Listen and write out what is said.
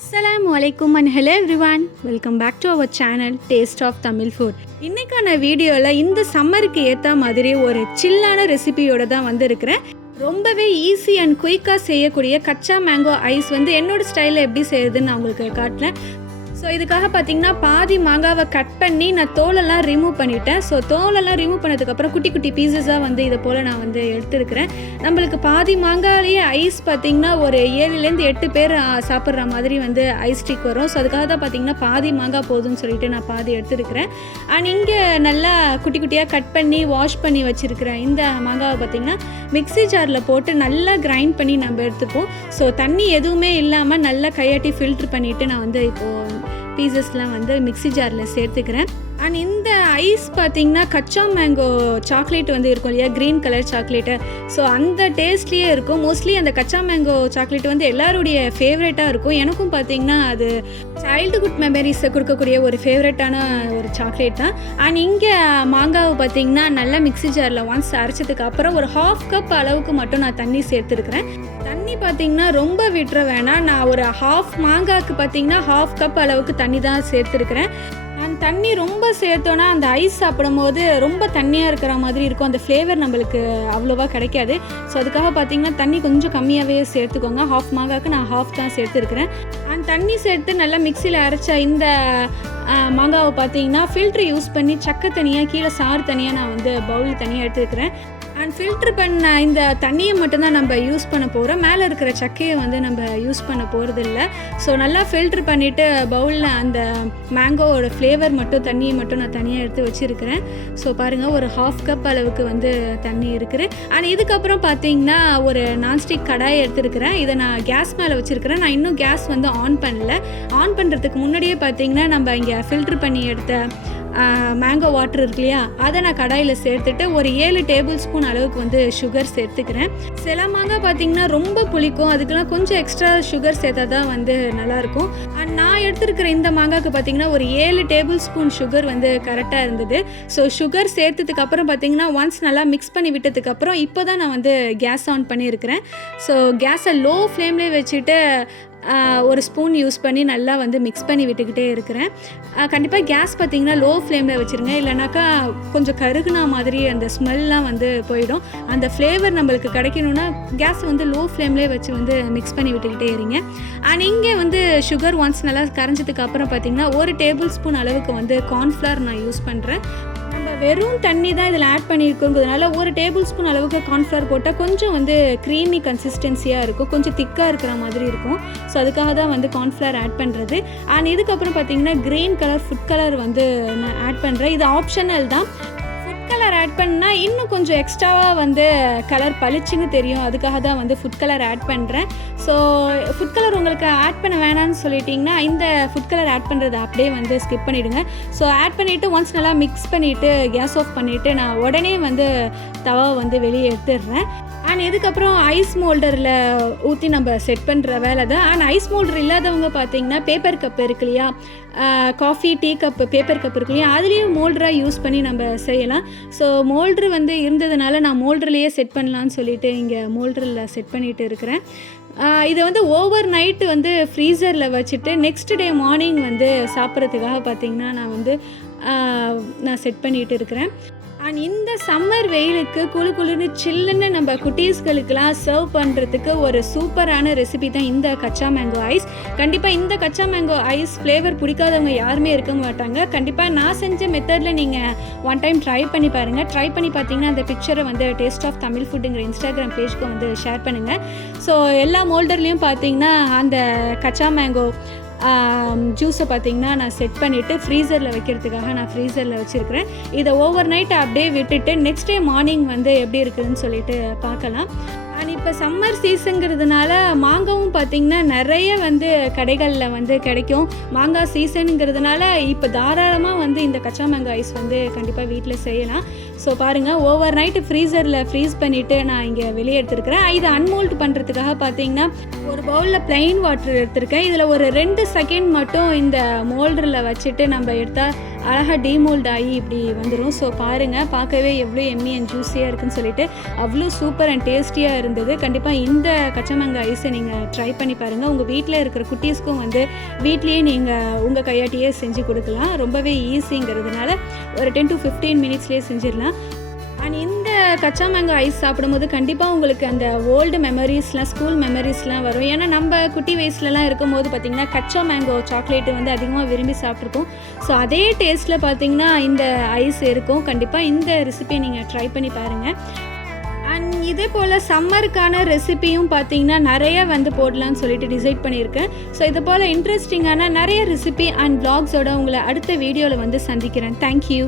Assalamu alaikum and hello everyone. Welcome back to our channel Taste of Tamil Food. இன்னைக்கான வீடியோவில் இந்த சம்மருக்கு ஏற்ற மாதிரி ஒரு சில்லான ரெசிபியோட தான் வந்திருக்கிறேன். ரொம்பவே ஈஸி அண்ட் குயிக்காக செய்யக்கூடிய கச்சா மேங்கோ ஐஸ் என்னோட ஸ்டைலில் எப்படி செய்யுதுன்னு நான் உங்களுக்கு காட்டுறேன். ஸோ இதுக்காக பார்த்தீங்கன்னா பாதி மாங்காவை கட் பண்ணி நான் தோலெல்லாம் ரிமூவ் பண்ணிட்டேன். ஸோ தோலெல்லாம் ரிமூவ் பண்ணதுக்கப்புறம் குட்டி குட்டி பீசஸாக இதை போல் நான் எடுத்துருக்கிறேன். நம்மளுக்கு பாதி மாங்காலேயே ஐஸ் பார்த்திங்கன்னா ஒரு 7லேருந்து 8 பேர் சாப்பிட்ற மாதிரி ஐஸ் ஸ்டிக் வரும். ஸோ அதுக்காக தான் பார்த்திங்கன்னா பாதி மாங்காய் போதும்னு சொல்லிட்டு நான் பாதி எடுத்துருக்கிறேன். அண்ட் இங்கே நல்லா குட்டி குட்டியாக கட் பண்ணி வாஷ் பண்ணி வச்சுருக்கிறேன் இந்த மாங்காவை பார்த்திங்கன்னா மிக்ஸி ஜாரில் போட்டு நல்லா கிரைண்ட் பண்ணி நம்ம எடுத்துப்போம். ஸோ தண்ணி எதுவுமே இல்லாமல் நல்லா கையாட்டி ஃபில்ட்ரு பண்ணிவிட்டு நான் இப்போது பீசஸ்லாம் மிக்ஸி ஜாரில் சேர்த்துக்கிறேன். அண்ட் இந்த ஐஸ் பார்த்திங்கன்னா கச்சா மேங்கோ சாக்லேட் இருக்கும் இல்லையா, க்ரீன் கலர் சாக்லேட்டு. ஸோ அந்த டேஸ்ட்லேயே இருக்கும். மோஸ்ட்லி அந்த கச்சா மேங்கோ சாக்லேட் எல்லாருடைய ஃபேவரேட்டாக இருக்கும். எனக்கும் பார்த்திங்கன்னா அது சைல்டுஹுட் மெமரிஸை கொடுக்கக்கூடிய ஒரு ஃபேவரட்டான ஒரு சாக்லேட் தான். அண்ட் இங்கே மாங்காவை பார்த்திங்கன்னா நல்லா மிக்ஸி ஜாரில் ஒன்ஸ் அரைச்சதுக்கு அப்புறம் ஒரு 1/2 கப் அளவுக்கு மட்டும் நான் தண்ணி சேர்த்துருக்குறேன். தண்ணி பார்த்திங்கன்னா ரொம்ப விட்டுற வேணாம். நான் ஒரு 1/2 மாங்காய்க்கு பார்த்திங்கன்னா 1/2 கப் அளவுக்கு தண்ணி தான் சேர்த்துருக்குறேன். அண்ட் தண்ணி ரொம்ப சேர்த்தோன்னா அந்த ஐஸ் சாப்பிடும் போது ரொம்ப தண்ணியாக இருக்கிற மாதிரி இருக்கும். அந்த ஃப்ளேவர் நம்மளுக்கு அவ்வளோவா கிடைக்காது. ஸோ அதுக்காக பார்த்திங்கன்னா தண்ணி கொஞ்சம் கம்மியாகவே சேர்த்துக்கோங்க. 1/2 மாங்காய்க்கு நான் 1/2 தான் சேர்த்துருக்குறேன். அண்ட் தண்ணி சேர்த்து நல்லா மிக்சியில் அரைச்ச இந்த மாங்காவை பார்த்திங்கன்னா ஃபில்ட்ரு யூஸ் பண்ணி சக்கை தனியாக கீழே சாறு தனியாக நான் பவுல் தனியாக எடுத்துருக்கிறேன். அண்ட் ஃபில்ட்ரு பண்ண இந்த தண்ணியை மட்டும்தான் நம்ம யூஸ் பண்ண போகிறோம். மேலே இருக்கிற சக்கையை நம்ம யூஸ் பண்ண போகிறது இல்லை. ஸோ நல்லா ஃபில்ட்ரு பண்ணிவிட்டு பவுலில் அந்த மேங்கோவோட ஃப்ளேவர் மட்டும் தண்ணியை மட்டும் நான் தனியாக எடுத்து வச்சுருக்கிறேன். ஸோ பாருங்கள், ஒரு 1/2 கப் அளவுக்கு தண்ணி இருக்குது. அண்ட் இதுக்கப்புறம் பார்த்திங்கன்னா ஒரு நான்ஸ்டிக் கடாயை எடுத்துருக்கிறேன். இதை நான் கேஸ் மேலே வச்சுருக்கிறேன். நான் இன்னும் கேஸ் ஆன் பண்ணல. ஆன் பண்ணுறதுக்கு முன்னாடியே பார்த்திங்கன்னா நம்ம இங்கே ஃபில்ட்ரு பண்ணி எடுத்த மேங்கோ வாட்டர் இருக்கு இல்லையா, அதை நான் கடாயில் சேர்த்துட்டு ஒரு 7 டேபிள் ஸ்பூன் அளவுக்கு சுகர் சேர்த்துக்கிறேன். சில மாங்காய் பார்த்திங்கன்னா ரொம்ப புளிக்கும். அதுக்கெல்லாம் கொஞ்சம் எக்ஸ்ட்ரா சுகர் சேர்த்தா தான் நல்லாயிருக்கும். அண்ட் நான் எடுத்துருக்கிற இந்த மாங்காய்க்கு பார்த்திங்கன்னா ஒரு 7 டேபிள் ஸ்பூன் சுகர் கரெக்டாக இருந்தது. ஸோ சுகர் சேர்த்ததுக்கு அப்புறம் பார்த்திங்கன்னா ஒன்ஸ் நல்லா மிக்ஸ் பண்ணி விட்டதுக்கப்புறம் இப்போ தான் நான் கேஸ் ஆன் பண்ணியிருக்கிறேன். ஸோ கேஸை லோ ஃப்ளேம்லேயே வச்சுட்டு ஒரு ஸ்பூன் யூஸ் பண்ணி நல்லா மிக்ஸ் பண்ணி விட்டுக்கிட்டே இருக்கிறேன். கண்டிப்பாக கேஸ் பார்த்திங்கன்னா லோ ஃப்ளேமில் வச்சுருங்க. இல்லைனாக்கா கொஞ்சம் கருகுனா மாதிரி அந்த ஸ்மெல்லாம் போயிடும். அந்த ஃப்ளேவர் நம்மளுக்கு கிடைக்கணுன்னா கேஸ் லோ ஃப்ளேம்லேயே வச்சு மிக்ஸ் பண்ணி விட்டுக்கிட்டே இருங்க. அண்ட் இங்கே சுகர் ஒன்ஸ் நல்லா கரைஞ்சதுக்கு அப்புறம் பார்த்திங்கன்னா ஒரு டேபிள் ஸ்பூன் அளவுக்கு கார்ன்ஃப்ளவர் நான் யூஸ் பண்ணுறேன். நம்ம வெறும் தண்ணி தான் இதில் ஆட் பண்ணியிருக்கோங்கிறதுனால ஒரு டேபிள் ஸ்பூன் அளவுக்கு கார்ன்ஃப்ளவர் போட்டால் கொஞ்சம் க்ரீமி கன்சிஸ்டன்சியாக இருக்கும், கொஞ்சம் திக்காக இருக்கிற மாதிரி இருக்கும். ஸோ அதுக்காக தான் கார்ன்ஃப்ளவர் ஆட் பண்ணுறது. அண்ட் இதுக்கப்புறம் பார்த்திங்கன்னா க்ரீன் கலர் ஃபுட் கலர் நான் ஆட் பண்ணுறேன். இது ஆப்ஷனல் தான். கலர் ஆட் பண்ணால் இன்னும் கொஞ்சம் எக்ஸ்ட்ராவாக கலர் பளிச்சுன்னு தெரியும். அதுக்காக தான் ஃபுட் கலர் ஆட் பண்ணுறேன். ஸோ ஃபுட் கலர் உங்களுக்கு ஆட் பண்ண வேணான்னு சொல்லிட்டிங்கன்னா இந்த ஃபுட் கலர் ஆட் பண்ணுறதை அப்படியே ஸ்கிப் பண்ணிவிடுங்க. ஸோ ஆட் பண்ணிவிட்டு ஒன்ஸ் நல்லா மிக்ஸ் பண்ணிவிட்டு கேஸ் ஆஃப் பண்ணிவிட்டு நான் உடனே தவா வெளியே எடுத்துடுறேன். அண்ட் இதுக்கப்புறம் ஐஸ் மோல்டரில் ஊற்றி நம்ம செட் பண்ணுற வேலை தான். அண்ட் ஐஸ் மோல்டர் இல்லாதவங்க பார்த்திங்கன்னா பேப்பர் கப் இருக்கு இல்லையா, coffee tea cup paper cup இருக்கு இல்லையா, அதுலேயும் மோல்டராக யூஸ் பண்ணி நம்ம செய்யலாம். ஸோ மோல்ட்ரு இருந்ததுனால நான் மோல்டர்லேயே செட் பண்ணலான்னு சொல்லிட்டு இங்கே மோல்டரில் செட் பண்ணிகிட்டு இருக்கிறேன். இதை ஓவர் நைட்டு ஃப்ரீசரில் வச்சுட்டு நெக்ஸ்ட் டே மார்னிங் சாப்பிட்றதுக்காக பார்த்திங்கன்னா நான் செட் பண்ணிகிட்டு இருக்கிறேன். அண்ட் இந்த சம்மர் வெயிலுக்கு குளு குளுன்னு சில்லுன்னு நம்ம குட்டீஸ்களுக்கெல்லாம் சர்வ் பண்ணுறதுக்கு ஒரு சூப்பரான ரெசிபி தான் இந்த கச்சா மேங்கோ ஐஸ். கண்டிப்பாக இந்த கச்சா மேங்கோ ஐஸ் ஃப்ளேவர் பிடிக்காதவங்க யாருமே இருக்க மாட்டாங்க. கண்டிப்பாக நான் செஞ்ச மெத்தடில் நீங்கள் ஒன் டைம் ட்ரை பண்ணி பாருங்கள். ட்ரை பண்ணி பார்த்தீங்கன்னா அந்த பிக்சரை டேஸ்ட் ஆஃப் தமிழ் ஃபுட்டுங்கிற இன்ஸ்டாகிராம் பேஜ்க்கு ஷேர் பண்ணுங்கள். ஸோ எல்லா மோல்டர்லேயும் பார்த்தீங்கன்னா அந்த கச்சா மேங்கோ ஜூஸை பார்த்திங்கன்னா நான் செட் பண்ணிவிட்டு ஃப்ரீசரில் வைக்கிறதுக்காக நான் ஃப்ரீசரில் வச்சுருக்கிறேன். இதை ஓவர் நைட் அப்படியே விட்டுட்டு நெக்ஸ்ட் டே மார்னிங் எப்படி இருக்குதுன்னு சொல்லிட்டு பார்க்கலாம். அண்ட் இப்போ சம்மர் சீசனுங்கிறதுனால மாங்காவும் பார்த்திங்கன்னா நிறைய கடைகளில் கிடைக்கும். மாங்காய் சீசனுங்கிறதுனால இப்போ தாராளமாக இந்த கச்சா மேங்கோ ஐஸ் கண்டிப்பாக வீட்டில் செய்யலாம். ஸோ பாருங்கள், ஓவர் நைட்டு ஃப்ரீசரில் ஃப்ரீஸ் பண்ணிவிட்டு நான் இங்கே வெளியே எடுத்துருக்கிறேன். இதை அன்மோல்ட் பண்ணுறதுக்காக பார்த்திங்கன்னா ஒரு பவுலில் ப்ளைன் வாட்டர் எடுத்திருக்கேன். இதில் ஒரு 2 செகண்ட் மட்டும் இந்த மோல்டரில் வச்சுட்டு நம்ம எடுத்தால் அழகாக டீமோல்ட் ஆகி இப்படி வந்துடும். ஸோ பாருங்கள், பார்க்கவே எவ்வளோ எம்மி அண்ட் ஜூஸியாக இருக்குன்னு சொல்லிட்டு அவ்வளோ சூப்பர் அண்ட் டேஸ்டியாக இருந்தது. கண்டிப்பாக இந்த கச்சா மேங்கோ ஐஸை நீங்கள் ட்ரை பண்ணி பாருங்கள். உங்கள் வீட்டில் இருக்கிற குட்டீஸ்க்கும் வந்து வீட்லேயே நீங்கள் உங்கள் கையாட்டியே செஞ்சு கொடுக்கலாம். ரொம்பவே ஈஸிங்கிறதுனால ஒரு 10 to 15 மினிட்ஸ்லேயே செஞ்சிடலாம். அண்ட் இந்த கச்சா மேங்கோ ஐஸ் சாப்பிடும்போது கண்டிப்பாக உங்களுக்கு அந்த ஓல்டு மெமரிஸ்லாம், ஸ்கூல் மெமரிஸ்லாம் வரும். ஏன்னா நம்ம குட்டி வயசுலலாம் இருக்கும்போது பார்த்திங்கன்னா கச்சா மேங்கோ சாக்லேட்டு வந்து அதிகமாக விரும்பி சாப்பிட்ருப்போம். ஸோ அதே டேஸ்ட்டில் பார்த்திங்கன்னா இந்த ஐஸ் இருக்கும். கண்டிப்பாக இந்த ரெசிபியை நீங்கள் ட்ரை பண்ணி பாருங்கள். அண்ட் இதே போல் சம்மருக்கான ரெசிபியும் பார்த்திங்கன்னா நிறைய வந்து போடலான்னு சொல்லிட்டு டிசைட் பண்ணியிருக்கேன். ஸோ இது போல் இன்ட்ரெஸ்டிங்கான நிறைய ரெசிபி அண்ட் வ்ளாக்ஸோட உங்களை அடுத்த வீடியோவில் வந்து சந்திக்கிறேன். தேங்க்யூ.